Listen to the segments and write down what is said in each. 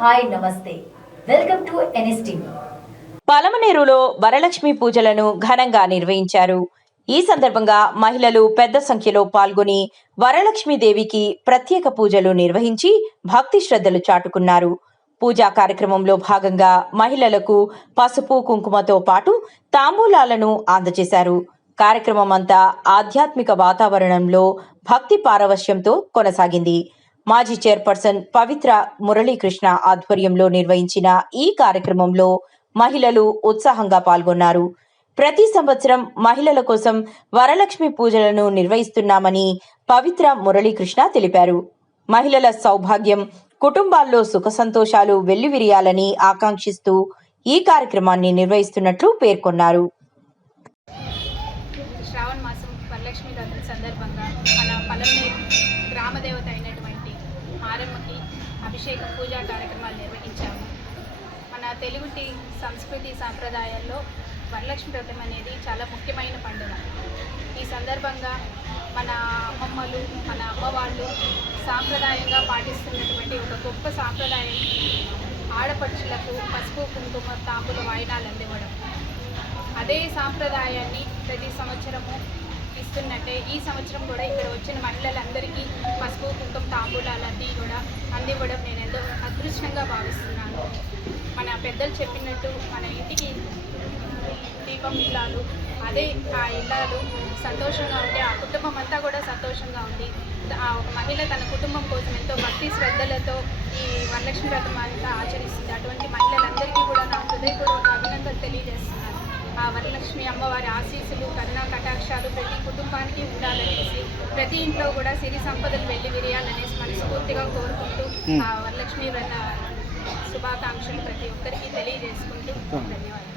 Hi నమస్తే welcome to NSTV. పలమనేరులో Varalakshmi పూజలను ఘనంగా నిర్వహించారు. ఈ సందర్భంగా మహిళలు పెద్ద సంఖ్యలో పాల్గొని వరలక్ష్మీదేవికి ప్రత్యేక పూజలు నిర్వహించి భక్తి శ్రద్ధలు చాటుకున్నారు. పూజా కార్యక్రమంలో భాగంగా మహిళలకు పసుపు కుంకుమతో పాటు తాంబూలాలను అందజేశారు. కార్యక్రమం అంతా ఆధ్యాత్మిక వాతావరణంలో భక్తి పారవశ్యంతో కొనసాగింది. మాజీ చైర్పర్సన్ పవిత్ర మురళీకృష్ణ ఆధ్వర్యంలో నిర్వహించిన ఈ కార్యక్రమంలో మహిళలు ఉత్సాహంగా పాల్గొన్నారు. ప్రతి సంవత్సరం మహిళల కోసం వరలక్ష్మి పూజలను నిర్వహిస్తున్నామని పవిత్ర మురళీకృష్ణ తెలిపారు. మహిళల సౌభాగ్యం, కుటుంబాల్లో సుఖ సంతోషాలు వెల్లివిరియాలని ఆకాంక్షిస్తూ ఈ కార్యక్రమాన్ని నిర్వహిస్తున్నట్లు పేర్కొన్నారు. శ్రావణ మాసం వరలక్ష్మి వ్రతం సందర్భంగా మన పలమనేరు గ్రామదేవత అయినటువంటి మారమ్మకి అభిషేక పూజా కార్యక్రమాలు నిర్వహించాము. మన తెలుగుటి సంస్కృతి సాంప్రదాయాల్లో వరలక్ష్మి వ్రతం అనేది చాలా ముఖ్యమైన పండుగ. ఈ సందర్భంగా మన అమ్మమ్మలు, మన అమ్మవాళ్ళు సాంప్రదాయంగా పాటిస్తున్నటువంటి ఒక గొప్ప సాంప్రదాయం ఆడపడుచులకు పసుపు కుంకుమ తాంబూల వాయినాలు అందివ్వడం. అదే సాంప్రదాయాన్ని ప్రతి సంవత్సరము ఇస్తున్నట్టే ఈ సంవత్సరం కూడా ఇక్కడ వచ్చిన మహిళలందరికీ పసుపు కుంకుమ తాంబూలాలన్నీ కూడా అందివ్వడం నేను ఎంతో అదృష్టంగా భావిస్తున్నాను. మన పెద్దలు చెప్పినట్టు మన ఇంటికి దీపం ఇల్లాలు, అదే ఆ ఇల్లాలు సంతోషంగా ఉంటే ఆ కుటుంబం అంతా కూడా సంతోషంగా ఉంది. ఆ మహిళ తన కుటుంబం కోసం ఎంతో భక్తి శ్రద్ధలతో ఈ వరలక్ష్మి వ్రతం అంతా ఆచరిస్తుంది. అటువంటి మహిళలందరికీ కూడా నా హృదయపూర్వక అభినందనలు తెలియజేస్తున్నాను. ఆ వరలక్ష్మి అమ్మవారి ఆశీస్సులు, కరుణా కటాక్షాలు ప్రతి కుటుంబానికి ఉండాలనేసి, ప్రతి ఇంట్లో కూడా సిరి సంపదలు వెళ్ళి విరియాలనేసి మనస్ఫూర్తిగా కోరుకుంటూ ఆ వరలక్ష్మి వ్రత శుభాకాంక్షలు ప్రతి ఒక్కరికి తెలియజేసుకుంటూ ధన్యవాదాలు.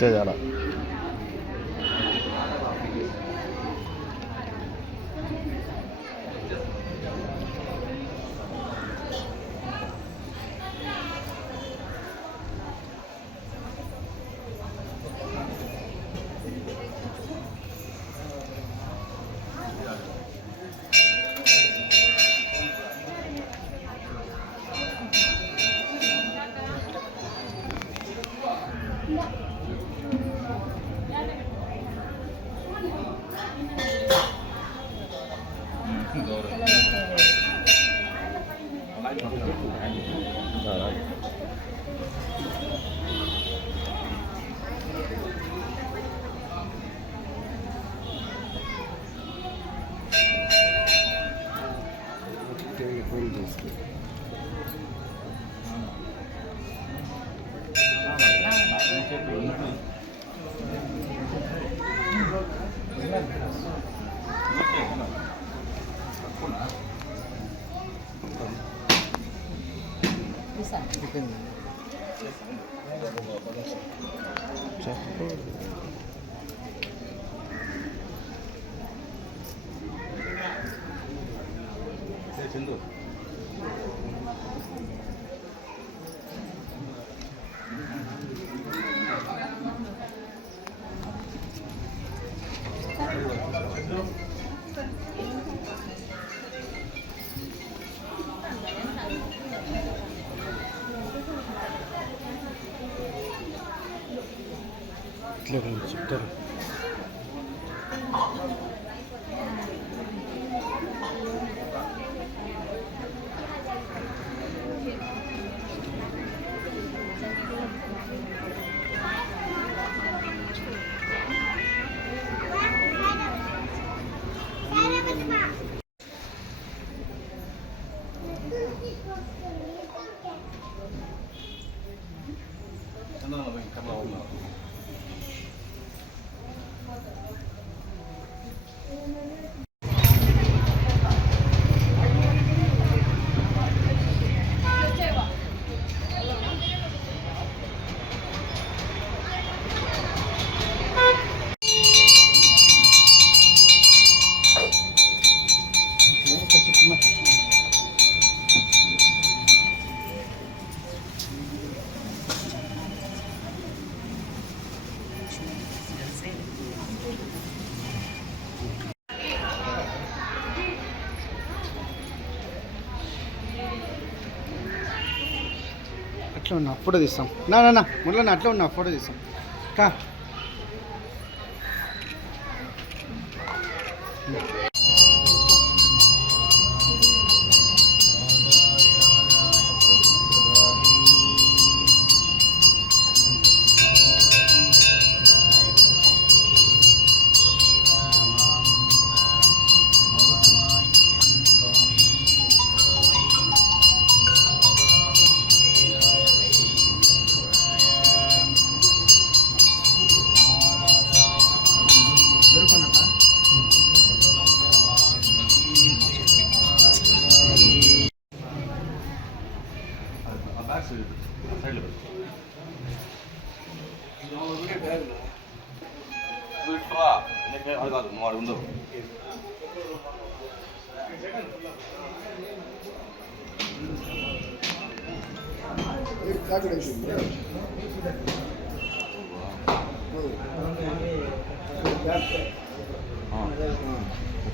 చాలా సింధు ఇట్లా చెప్తారు. అట్లా ఉన్నా ఫోటో తీస్తాం నా మురళి అట్లా ఉన్నా ఫోటో తీస్తాం కా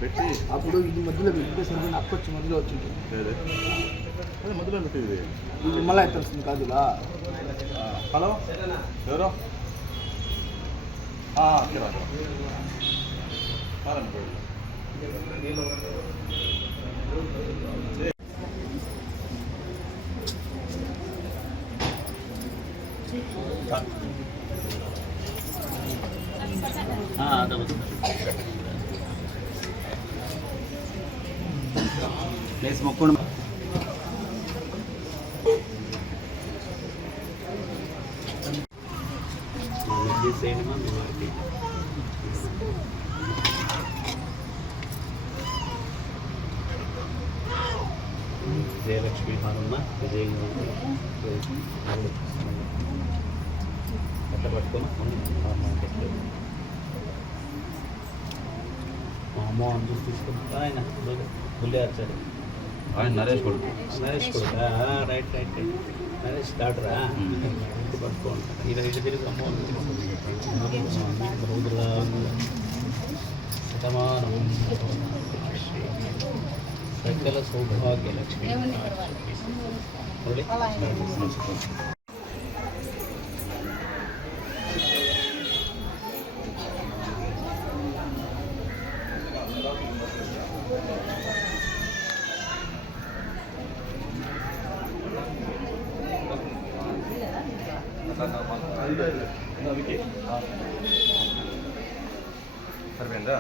పెట్టి అప్పుడు ఇది మధ్యలో పెడితే సరిపోయిన అక్కొచ్చి మధ్యలో వచ్చింది అదే మధ్యలో పెట్టింది ఇది మళ్ళీ ఎత్తాల్సింది కాదులా హలో ఎవరు ప్లేస్ మొక్కుడు విజయలక్ష్మి హారమ్మ విజయ ఎట్లా పట్టుకొని మా అమ్మ చూసి తీసుకుని ఆయన బుల్లి వచ్చాడు ఆయన నరేష్ కొడుకు రైట్ నరేష్ డాక్టరా ఇంటి పట్టుకోండి ఇలా ఇటు తిరిగి అమ్మ శతమానం సకల సౌభాగ్య లక్ష్మి సరిపోయిందా